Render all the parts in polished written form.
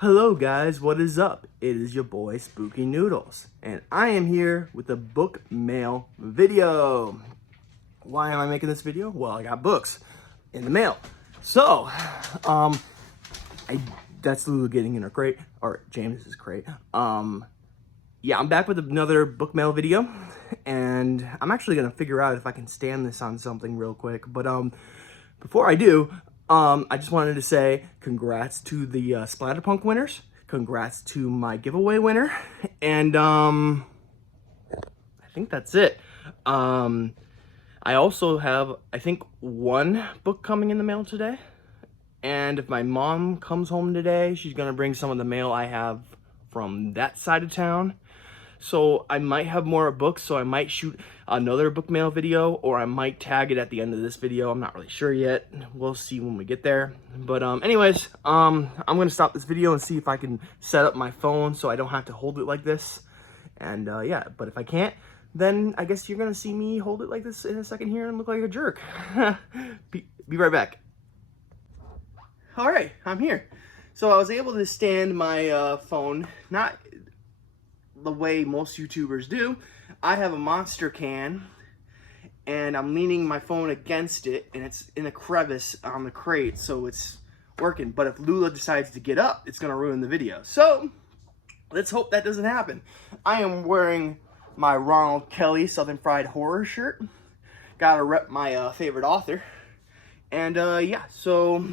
Hello guys, what is up? It is your boy Spooky Noodles, and I am here with a book mail video. Why am I making this video? Well, I got books in the mail. So, that's Lulu getting in her crate, or James's crate. Yeah, I'm back with another book mail video, and I'm actually gonna figure out if I can stand this on something real quick. But before I do, I just wanted to say congrats to the Splatterpunk winners. Congrats to my giveaway winner. And I think that's it. I also have, I think, one book coming in the mail today. And if my mom comes home today, she's going to bring some of the mail I have from that side of town. So I might have more books, so I might shoot another book mail video, or I might tag it at the end of this video. I'm not really sure yet. We'll see when we get there. But anyways, I'm gonna stop this video and see if I can set up my phone so I don't have to hold it like this. And yeah, but if I can't, then I guess you're gonna see me hold it like this in a second here and look like a jerk. be right back. All right, I'm here. So I was able to stand my phone, not the way most YouTubers do. I have a monster can and I'm leaning my phone against it, and it's in a crevice on the crate, so it's working. But if Lula decides to get up, it's gonna ruin the video. So let's hope that doesn't happen. I am wearing my Ronald Kelly Southern Fried Horror shirt. Gotta rep my favorite author. And yeah, so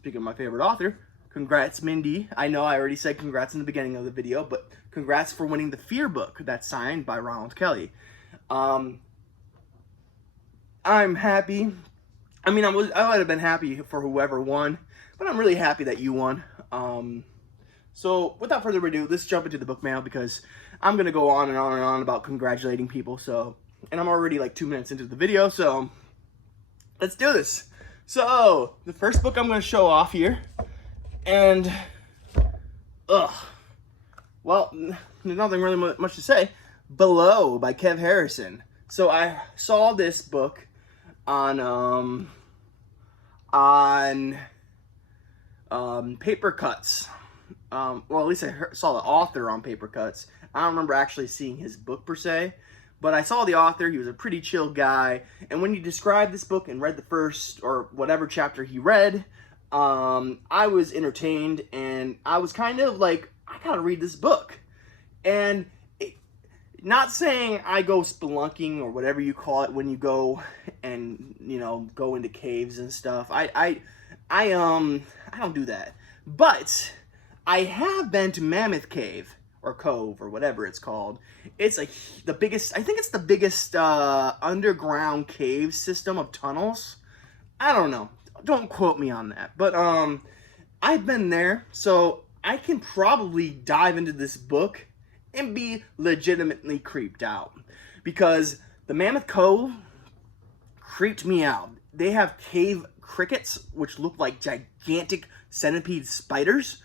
speaking of my favorite author, congrats, Mindy. I know I already said congrats in the beginning of the video, but congrats for winning the Fear book that's signed by Ronald Kelly. I'm happy. I mean, I would have been happy for whoever won, but I'm really happy that you won. So without further ado, let's jump into the book mail, because I'm gonna go on and on and on about congratulating people. So, and I'm already like 2 minutes into the video, so let's do this. So the first book I'm gonna show off here, and well, there's nothing really much to say. Below by Kev Harrison. So I saw this book on Paper Cuts. Well, at least I saw the author on Paper Cuts. I don't remember actually seeing his book per se, but I saw the author. He was a pretty chill guy, and when he described this book and read the first or whatever chapter he read, I was entertained, and I was kind of like, I gotta read this book. And not saying I go spelunking or whatever you call it when you go and, you know, go into caves and stuff. I don't do that. But I have been to Mammoth Cave or Cove or whatever it's called. It's the biggest, I think it's the biggest underground cave system of tunnels. I don't know. Don't quote me on that. But I've been there, so I can probably dive into this book and be legitimately creeped out, because the Mammoth Cove creeped me out. They have cave crickets, which look like gigantic centipede spiders,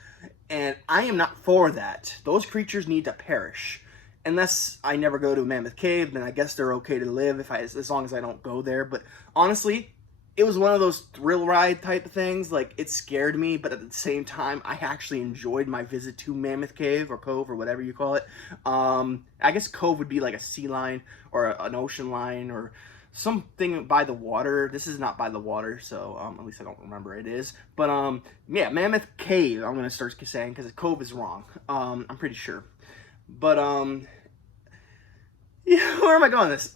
and I am not for that. Those creatures need to perish. Unless I never go to Mammoth Cave, then I guess they're okay to live as long as I don't go there. But honestly, it was one of those thrill ride type of things. Like, it scared me, but at the same time, I actually enjoyed my visit to Mammoth Cave or Cove or whatever you call it. I guess Cove would be like a sea line or an ocean line or something by the water. This is not by the water, so at least I don't remember it is. But yeah, Mammoth Cave, I'm gonna start saying, because Cove is wrong. I'm pretty sure. But yeah, where am I going with this?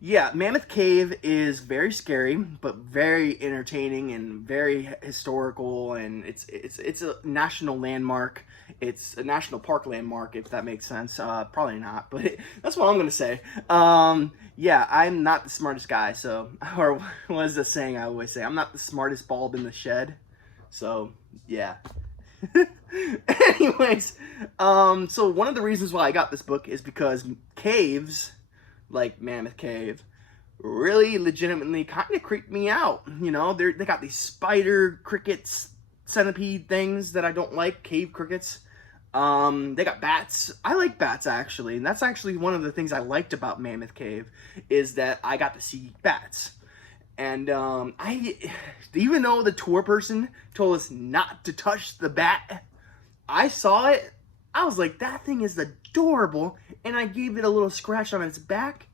Yeah, Mammoth Cave is very scary, but very entertaining and very historical, and it's a national landmark. It's a national park landmark, if that makes sense. Probably not, but that's what I'm gonna say. Yeah, I'm not the smartest guy, so, or what is the saying I always say? I'm not the smartest bulb in the shed. So, yeah. Anyways, so one of the reasons why I got this book is because caves, like Mammoth Cave, really legitimately kind of creep me out. You know, they got these spider crickets, centipede things that I don't like, cave crickets. They got bats. I like bats, actually, and that's actually one of the things I liked about Mammoth Cave, is that I got to see bats. And even though the tour person told us not to touch the bat, I saw it, I was like, that thing is adorable, and I gave it a little scratch on its back,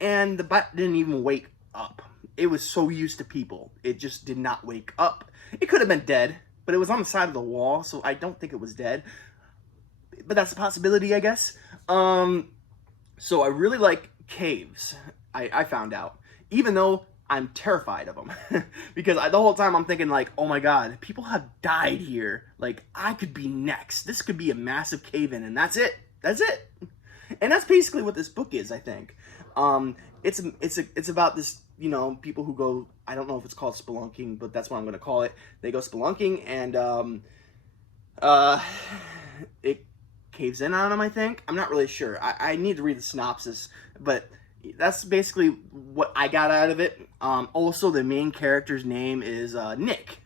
and the bat didn't even wake up. It was so used to people. It just did not wake up. It could have been dead, but it was on the side of the wall, so I don't think it was dead. But that's a possibility, I guess. So I really like caves, I found out. Even though I'm terrified of them. Because the whole time I'm thinking like, oh my god, people have died here. Like, I could be next. This could be a massive cave-in, and that's it. That's it. And that's basically what this book is, I think. It's about this, you know, people who go, I don't know if it's called spelunking, but that's what I'm going to call it. They go spelunking, and it caves in on them, I think. I'm not really sure. I need to read the synopsis, but that's basically what I got out of it. Also, the main character's name is Nick.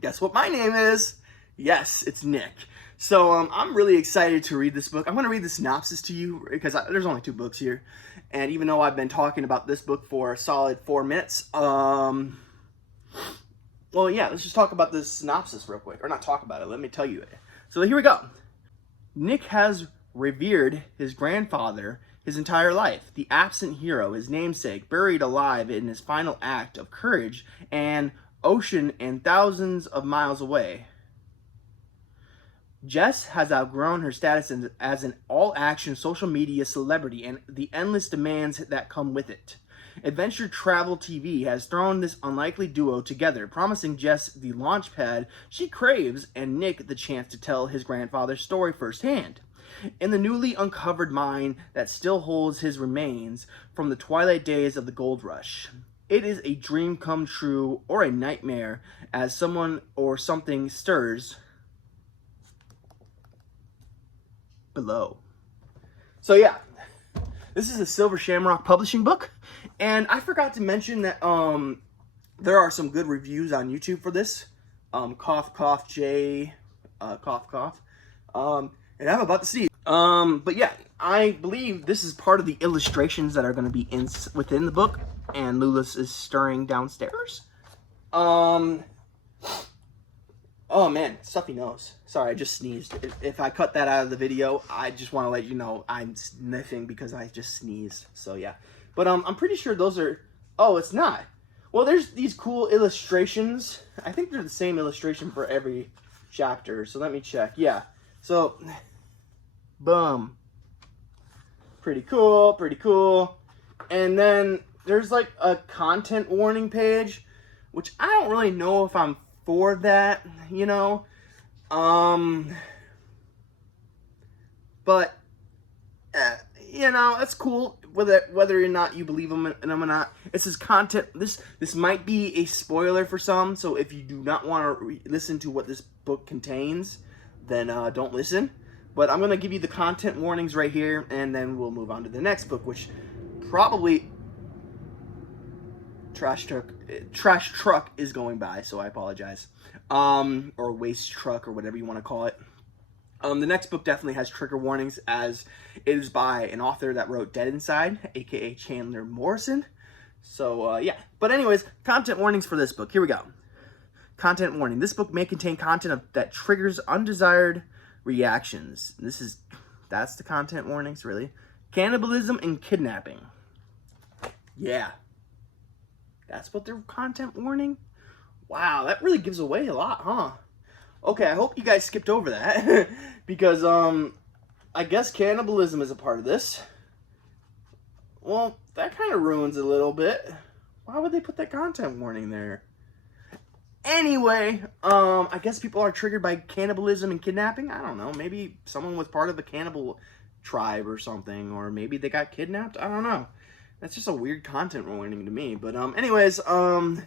Guess what my name is? Yes, it's Nick. So I'm really excited to read this book. I'm going to read the synopsis to you because there's only 2 books here. And even though I've been talking about this book for a solid 4 minutes, well, yeah, let's just talk about this synopsis real quick. Or not talk about it, let me tell you it. So here we go. Nick has revered his grandfather his entire life, the absent hero, his namesake, buried alive in his final act of courage, an ocean and thousands of miles away. Jess has outgrown her status as an all-action social media celebrity and the endless demands that come with it. Adventure Travel TV has thrown this unlikely duo together, promising Jess the launch pad she craves and Nick the chance to tell his grandfather's story firsthand. In the newly uncovered mine that still holds his remains from the twilight days of the gold rush. It is a dream come true or a nightmare as someone or something stirs below. So yeah, this is a Silver Shamrock Publishing book, and I forgot to mention that there are some good reviews on YouTube for this. Cough cough J, cough cough. And I'm about to see. But yeah, I believe this is part of the illustrations that are going to be within the book, and Lulis is stirring downstairs. Oh man, stuffy nose. Sorry, I just sneezed. If I cut that out of the video, I just want to let you know I'm sniffing because I just sneezed. So yeah, but I'm pretty sure those are. Oh, it's not. Well, there's these cool illustrations. I think they're the same illustration for every chapter. So let me check. Yeah. So, boom. Pretty cool, pretty cool. And then there's like a content warning page, which I don't really know if I'm for that, you know. But, you know, that's cool, whether or not you believe them and I'm not. This is content, this might be a spoiler for some, so if you do not want to listen to what this book contains, then don't listen. But I'm going to give you the content warnings right here, and then we'll move on to the next book, which probably trash truck is going by, so I apologize. Or waste truck, or whatever you want to call it. The next book definitely has trigger warnings, as it is by an author that wrote Dead Inside, aka Chandler Morrison. So, yeah. But anyways, content warnings for this book. Here we go. Content warning. This book may contain content that triggers undesired reactions. That's the content warnings, really. Cannibalism and kidnapping. Yeah. That's what their content warning? Wow, that really gives away a lot, huh? Okay, I hope you guys skipped over that. Because, I guess cannibalism is a part of this. Well, that kind of ruins a little bit. Why would they put that content warning there? Anyway, I guess people are triggered by cannibalism and kidnapping. I don't know. Maybe someone was part of a cannibal tribe or something. Or maybe they got kidnapped. I don't know. That's just a weird content warning to me. But, anyways, that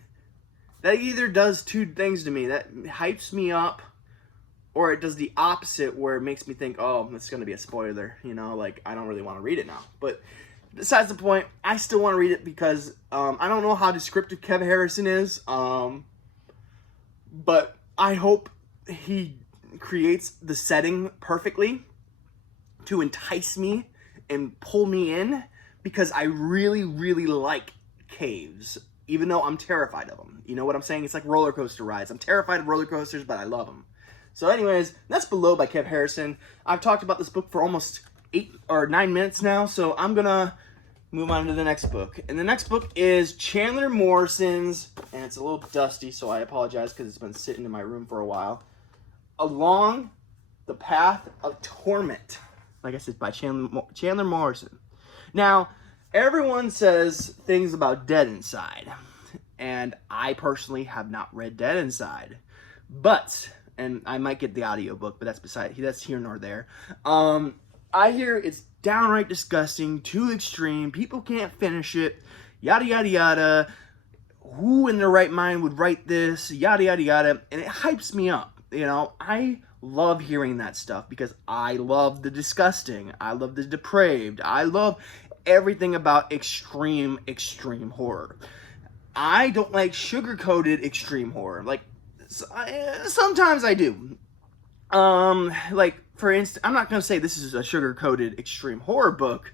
either does 2 things to me. That hypes me up, or it does the opposite, where it makes me think, oh, it's going to be a spoiler. You know, like, I don't really want to read it now. But besides the point, I still want to read it because I don't know how descriptive Kev Harrison is. But I hope he creates the setting perfectly to entice me and pull me in, because I really, really like caves, even though I'm terrified of them. You know what I'm saying? It's like roller coaster rides. I'm terrified of roller coasters, but I love them. So anyways, that's Below by Kev Harrison. I've talked about this book for almost 8 or 9 minutes now, so I'm gonna move on to the next book. And the next book is Chandler Morrison's, and it's a little dusty, so I apologize because it's been sitting in my room for a while. Along the Path of Torment. Like I said, by Chandler Morrison. Now, everyone says things about Dead Inside, and I personally have not read Dead Inside. But, and I might get the audiobook, but that's here nor there. I hear it's downright disgusting, too extreme, people can't finish it, yada yada yada. Who in their right mind would write this, yada yada yada, and it hypes me up. You know, I love hearing that stuff because I love the disgusting, I love the depraved, I love everything about extreme horror. I don't like sugar-coated extreme horror. Like, sometimes I do. Like, for instance, I'm not going to say this is a sugar-coated extreme horror book,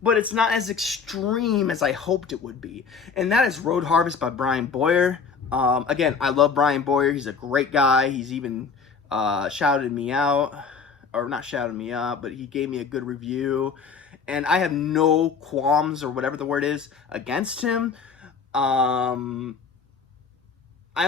but it's not as extreme as I hoped it would be. And that is Road Harvest by Brian Boyer. Again, I love Brian Boyer. He's a great guy. He's even shouted me out, or not shouted me out, but he gave me a good review. And I have no qualms, or whatever the word is, against him. I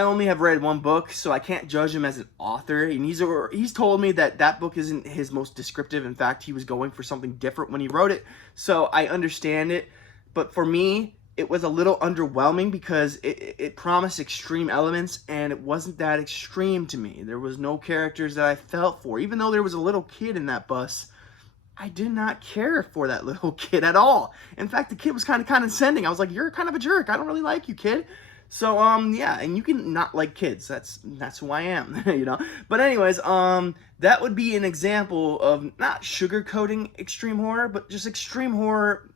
only have read one book, so I can't judge him as an author. And he's told me that book isn't his most descriptive. In fact, he was going for something different when he wrote it. So I understand it. But for me, it was a little underwhelming because it promised extreme elements, and it wasn't that extreme to me. There was no characters that I felt for. Even though there was a little kid in that bus, I did not care for that little kid at all. In fact, the kid was kind of condescending. I was like, you're kind of a jerk. I don't really like you, kid. So, yeah, and you can not like kids. That's who I am, you know? But anyways, that would be an example of not sugarcoating extreme horror, but just extreme horror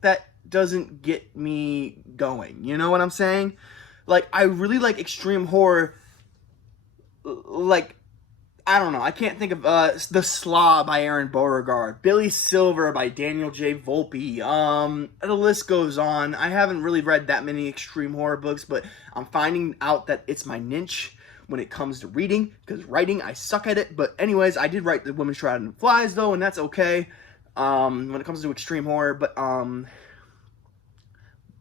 that doesn't get me going. You know what I'm saying? Like, I really like extreme horror, like, I don't know. I can't think of The Slaw by Aaron Beauregard, Billy Silver by Daniel J. Volpe. The list goes on. I haven't really read that many extreme horror books, but I'm finding out that it's my niche when it comes to reading, because writing, I suck at it. But anyways, I did write The Woman Shrouded in Flies, though, and that's okay when it comes to extreme horror. But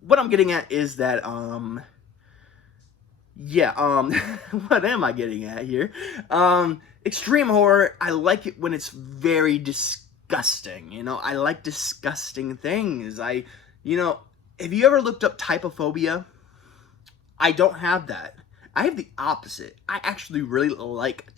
what I'm getting at is that what am I getting at here? Extreme horror, I like it when it's very disgusting, you know? I like disgusting things. Have you ever looked up typophobia? I don't have that. I have the opposite. I actually really like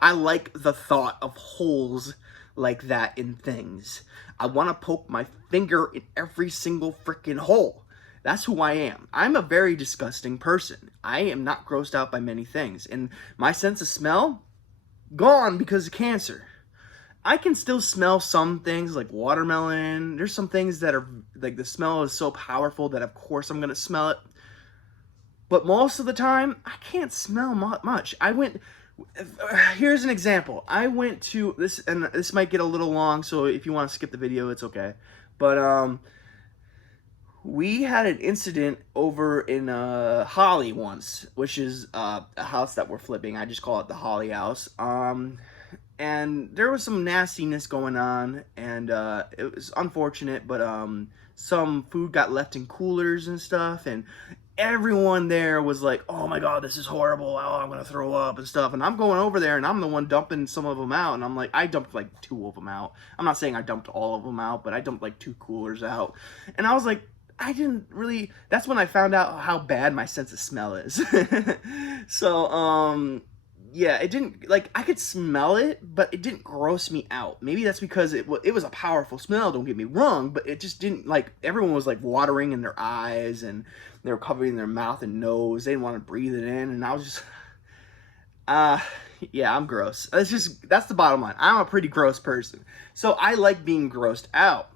I like the thought of holes like that in things. I want to poke my finger in every single freaking hole. That's who I am. I'm a very disgusting person. I am not grossed out by many things. And my sense of smell, gone because of cancer. I can still smell some things like watermelon. There's some things that are, like, the smell is so powerful that of course I'm going to smell it. But most of the time, I can't smell much. Here's an example. I went to, and this might get a little long, so if you want to skip the video, it's okay. But, we had an incident over in Holly once, which is a house that we're flipping. I just call it the Holly house. And there was some nastiness going on, and it was unfortunate, but some food got left in coolers and stuff, and everyone there was like, oh my god, this is horrible, oh, I'm gonna throw up and stuff. And I'm going over there, and I'm the one dumping some of them out, and I'm like, I dumped like 2 of them out. I'm not saying I dumped all of them out, but I dumped like 2 coolers out. And I was like, I didn't really, that's when I found out how bad my sense of smell is. So, yeah, it didn't, like, I could smell it, but it didn't gross me out. Maybe that's because it was a powerful smell, don't get me wrong, but it just didn't, like, everyone was, like, watering in their eyes, and they were covering their mouth and nose. They didn't want to breathe it in, and I was just, yeah, I'm gross. That's the bottom line. I'm a pretty gross person. So I like being grossed out.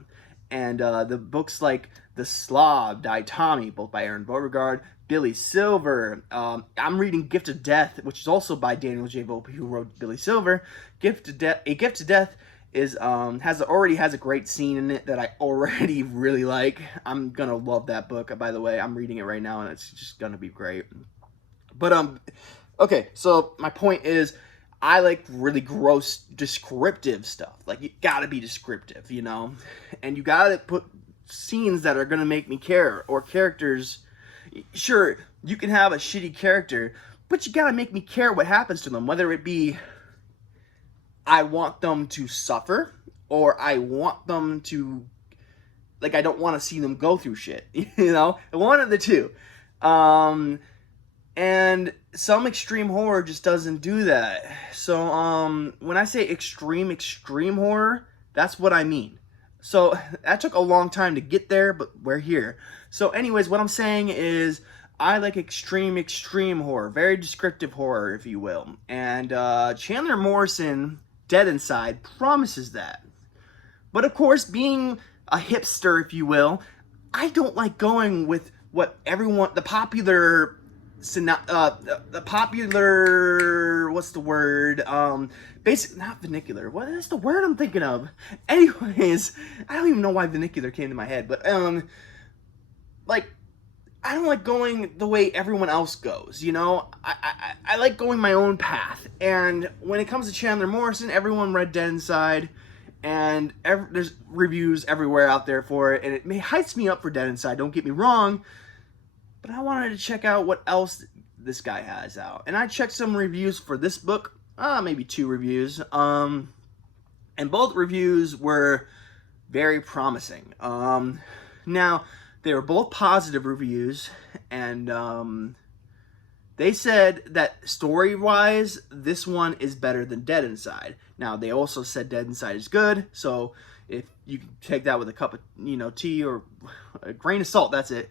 And the books like The Slob, Die Tommy, both by Aaron Beauregard, Billy Silver. I'm reading Gift of Death, which is also by Daniel J. Volpe, who wrote Billy Silver. A Gift of Death is already has a great scene in it that I already really like. I'm gonna love that book. By the way, I'm reading it right now, and it's just gonna be great. But okay, so my point is, I like really gross descriptive stuff. Like, you gotta be descriptive, you know? And you gotta put scenes that are gonna make me care, or characters. Sure, you can have a shitty character, but you gotta make me care what happens to them, whether it be I want them to suffer, or I want them to, like, I don't want to see them go through shit, you know? One of the two. And some extreme horror just doesn't do that. So, when I say extreme horror, that's what I mean. So, that took a long time to get there, but we're here. So, anyways, what I'm saying is, I like extreme horror. Very descriptive horror, if you will. And, Chandler Morrison, Dead Inside, promises that. But, of course, being a hipster, if you will, I don't like going with what everyone, the popular, what's the word, basic, not vernacular, what is the word I'm thinking of? Anyways, I don't even know why vernacular came to my head, but, like, I don't like going the way everyone else goes, you know? I like going my own path, and when it comes to Chandler Morrison, everyone read Dead Inside, and there's reviews everywhere out there for it, and it hypes me up for Dead Inside, don't get me wrong, but I wanted to check out what else this guy has out. And I checked some reviews for this book, maybe 2 reviews, and both reviews were very promising. Now, they were both positive reviews, and they said that story-wise, this one is better than Dead Inside. Now, they also said Dead Inside is good, so if you can take that with a cup of, tea or a grain of salt, that's it.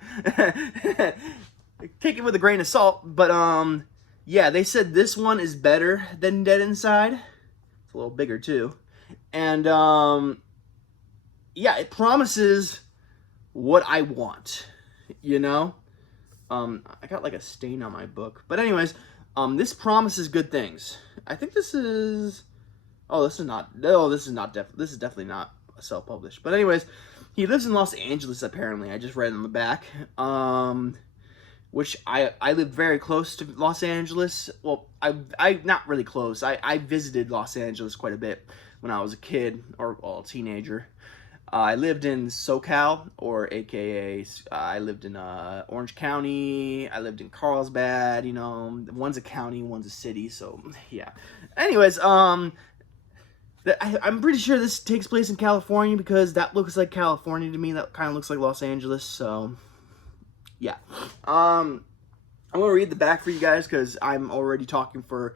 Take it with a grain of salt, but, yeah, they said this one is better than Dead Inside. It's a little bigger, too. And, yeah, it promises what I want, you know? I got like a stain on my book. But anyways, this promises good things. I think this is... Oh, this is definitely not self-published. But anyways, he lives in Los Angeles, apparently. I just read on the back. Which I live very close to Los Angeles. Well, I not really close. I visited Los Angeles quite a bit when I was a kid, or a teenager. I lived in SoCal, or AKA, I lived in Orange County, I lived in Carlsbad, one's a county, one's a city, so, yeah. Anyways, I'm pretty sure this takes place in California, because that looks like California to me, that kind of looks like Los Angeles, so, yeah. I'm going to read the back for you guys, because I'm already talking for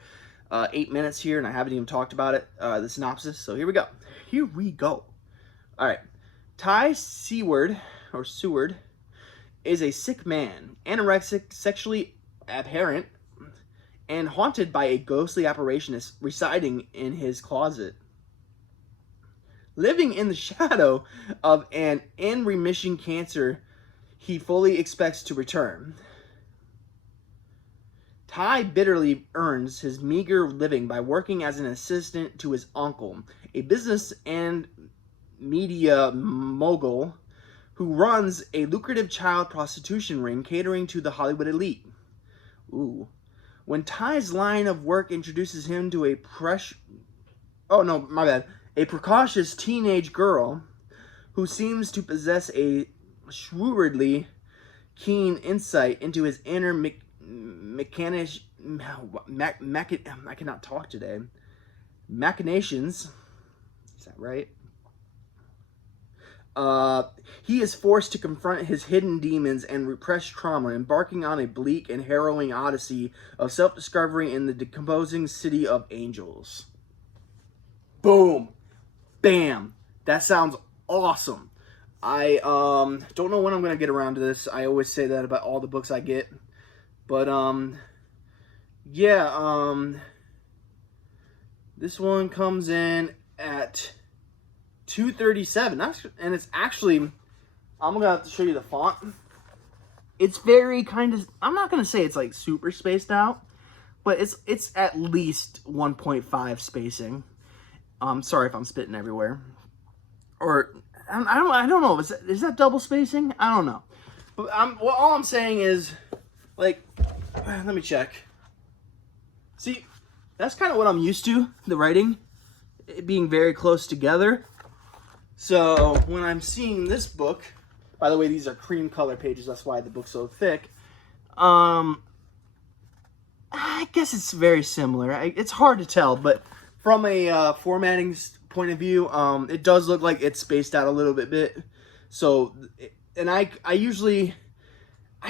8 minutes here, and I haven't even talked about it, the synopsis, so here we go. Here we go. Alright, Ty Seward is a sick man, anorexic, sexually abhorrent, and haunted by a ghostly apparitionist residing in his closet. Living in the shadow of an in-remission cancer he fully expects to return. Ty bitterly earns his meager living by working as an assistant to his uncle, a business and media mogul who runs a lucrative child prostitution ring catering to the Hollywood elite. Ooh. When Ty's line of work introduces him to a precocious teenage girl who seems to possess a shrewdly keen insight into his inner machinations. Is that right? He is forced to confront his hidden demons and repressed trauma, embarking on a bleak and harrowing odyssey of self-discovery in the decomposing city of angels. Boom! Bam! That sounds awesome. I don't know when I'm going to get around to this. I always say that about all the books I get. But, yeah, this one comes in at $2.37, and it's actually, I'm gonna have to show you the font. It's very kind of, I'm not gonna say it's like super spaced out, but it's at least 1.5 spacing. Sorry if I'm spitting everywhere, or I don't know. Is that double spacing? I don't know. But all I'm saying is, like, let me check. See, that's kind of what I'm used to, the writing, it being very close together. So when I'm seeing this book, by the way, these are cream color pages, that's why the book's so thick. I guess it's very similar. It's hard to tell, but from a formatting point of view, it does look like it's spaced out a little bit. So, and I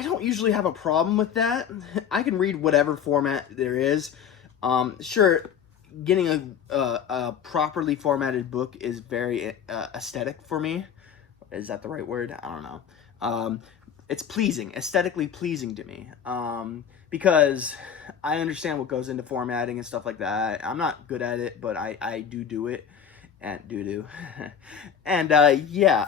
don't usually have a problem with that. I can read whatever format there is. Sure, getting a properly formatted book is very aesthetic for me. Is that the right word? I don't know. It's pleasing, aesthetically pleasing to me, because I understand what goes into formatting and stuff like that. I'm not good at it, but I do it, and and yeah.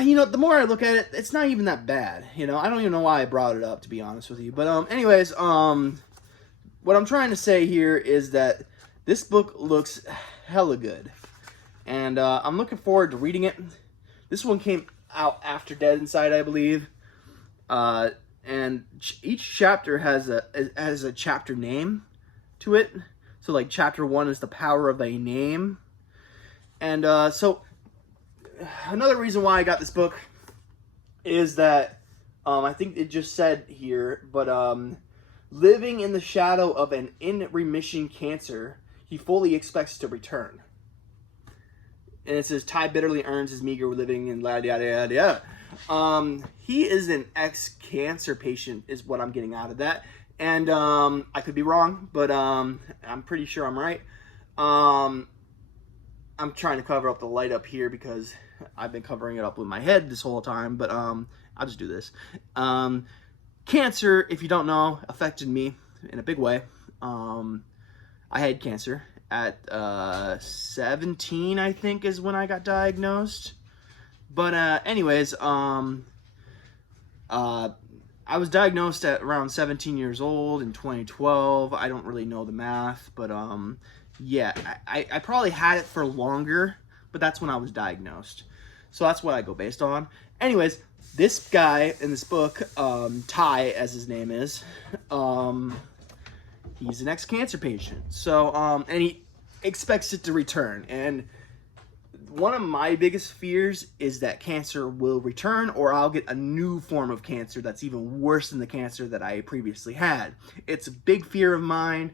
You know, the more I look at it, it's not even that bad. You know, I don't even know why I brought it up, to be honest with you. But anyways, what I'm trying to say here is that this book looks hella good, and I'm looking forward to reading it. This one came out after Dead Inside, I believe, and each chapter has a chapter name to it. So, like, chapter 1 is the power of a name, and so. Another reason why I got this book is that I think it just said here, but living in the shadow of an in-remission cancer, he fully expects to return. And it says, Ty bitterly earns his meager living and yada, yada, yada, yada. He is an ex-cancer patient is what I'm getting out of that. And I could be wrong, but I'm pretty sure I'm right. I'm trying to cover up the light up here because I've been covering it up with my head this whole time, but I'll just do this. Cancer, if you don't know, affected me in a big way. I had cancer at 17, I think, is when I got diagnosed. But anyways, I was diagnosed at around 17 years old in 2012. I don't really know the math, but yeah, I probably had it for longer, but that's when I was diagnosed. So that's what I go based on. Anyways, this guy in this book, Ty, as his name is, he's an ex-cancer patient. So, and he expects it to return. And one of my biggest fears is that cancer will return, or I'll get a new form of cancer that's even worse than the cancer that I previously had. It's a big fear of mine.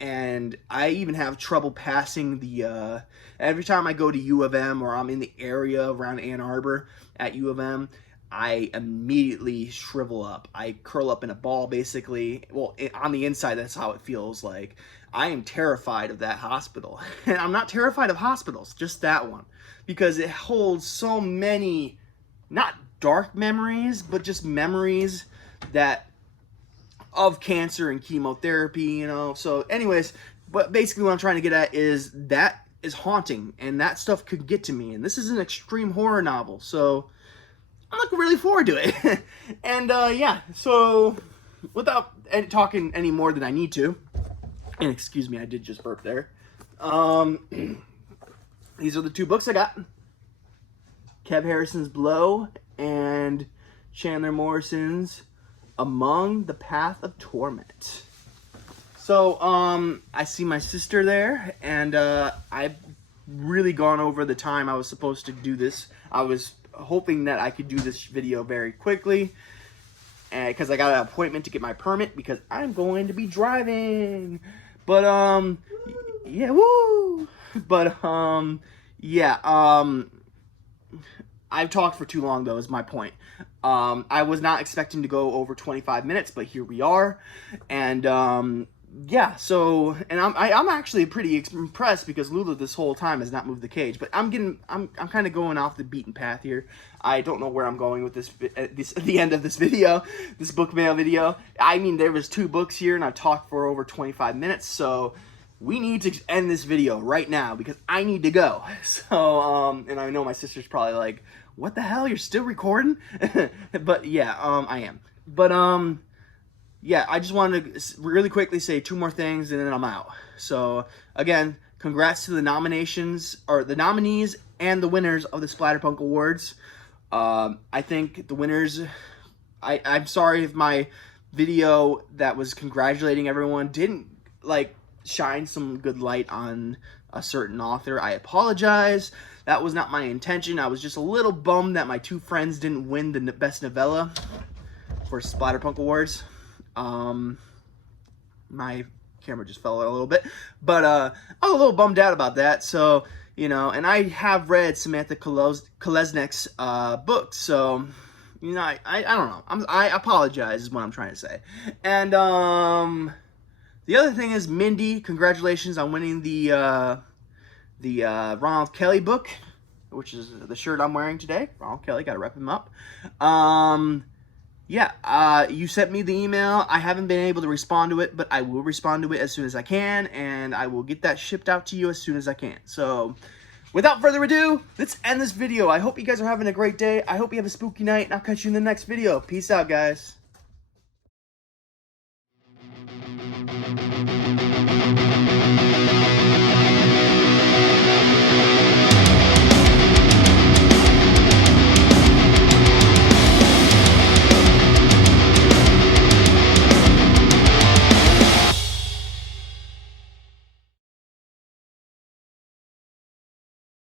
And I even have trouble passing the, every time I go to U of M or I'm in the area around Ann Arbor at U of M, I immediately shrivel up. I curl up in a ball, basically. Well, on the inside, that's how it feels like. I am terrified of that hospital. And I'm not terrified of hospitals, just that one. Because it holds so many, not dark memories, but just memories that of cancer and chemotherapy, you know. So anyways, but basically what I'm trying to get at is that is haunting, and that stuff could get to me. And this is an extreme horror novel, so I'm looking really forward to it. And yeah, so without talking any more than I need to, and excuse me, I did just burp there. These are the two books I got. Kev Harrison's Blow and Chandler Morrison's Among the Path of Torment. So, I see my sister there, and I've really gone over the time I was supposed to do this. I was hoping that I could do this video very quickly, because I got an appointment to get my permit, because I'm going to be driving. But, yeah, woo! But, yeah, I've talked for too long, though, is my point. I was not expecting to go over 25 minutes, but here we are. And yeah, so, and I'm actually pretty impressed because Lula this whole time has not moved the cage. But I'm kind of going off the beaten path here. I don't know where I'm going with this at the end of this video, this book mail video. I mean, there was 2 books here, and I've talked for over 25 minutes, so we need to end this video right now because I need to go. So, and I know my sister's probably like, what the hell, you're still recording? But yeah, I am. But yeah, I just wanted to really quickly say 2 more things and then I'm out. So again, congrats to the nominations, or the nominees and the winners of the Splatterpunk Awards. I think the winners, I'm sorry if my video that was congratulating everyone didn't like shine some good light on a certain author, I apologize. That was not my intention. I was just a little bummed that my two friends didn't win the best novella for Splatterpunk Awards. My camera just fell out a little bit, but I was a little bummed out about that. So, you know, and I have read Samantha Kolesnik's books, so, you know, I don't know. I apologize is what I'm trying to say. And the other thing is, Mindy, congratulations on winning the Ronald Kelly book, which is the shirt I'm wearing today. Ronald Kelly, gotta rep him up. Yeah, you sent me the email. I haven't been able to respond to it, but I will respond to it as soon as I can, and I will get that shipped out to you as soon as I can. So, without further ado, let's end this video. I hope you guys are having a great day. I hope you have a spooky night, and I'll catch you in the next video. Peace out, guys.